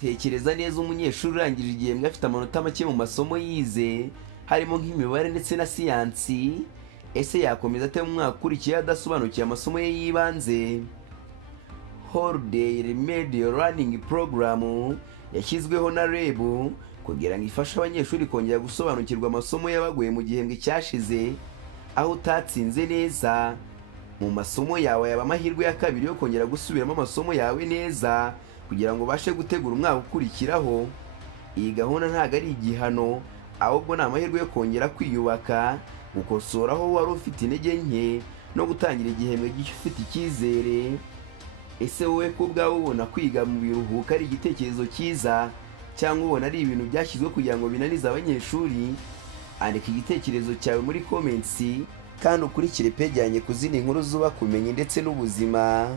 Tekereza neza umunyeshuri urangije igihembwe afite amanota make mu masomo yize, harimo nk'imibare ndetse na siyansi. Ese yakomeza ate mu mwaka ukurikiye adasobanukiwe amasomo ye y'ibanze? Holiday Remedial Learning Program yashyizweho na REB kugira ngo ifashe abanyeshuri kongera gusobanukirwa amasomo yabagoye mu gihembwe cyashize. Aho utatsinze neza mu masomo yawe, yaba amahirwe ya kabiri yo kongera gusubiramo amasomo yawe neza kugira ngo ubashe gutegura umwaka ukurikiraho. Iyi gahunda ntabwo ari igihano, ahubwo ni amahirwe yo kongera kwiyubaka, gukosora aho wari ufite intege nke no gutangira igihembwe gifite icyizere. Ese wowe ko ubwawe ubona kwiga mu biruhuko ari igitekerezo cyiza, cyangwa ubona ari ibintu byashyizwe kugira ngo binanize abanyeshuri? Andika igitekerezo cyawe muri comments kandi ukurikire page yanjye ku zindi nkuru zubaka ubumenyi ndetse n'ubuzima.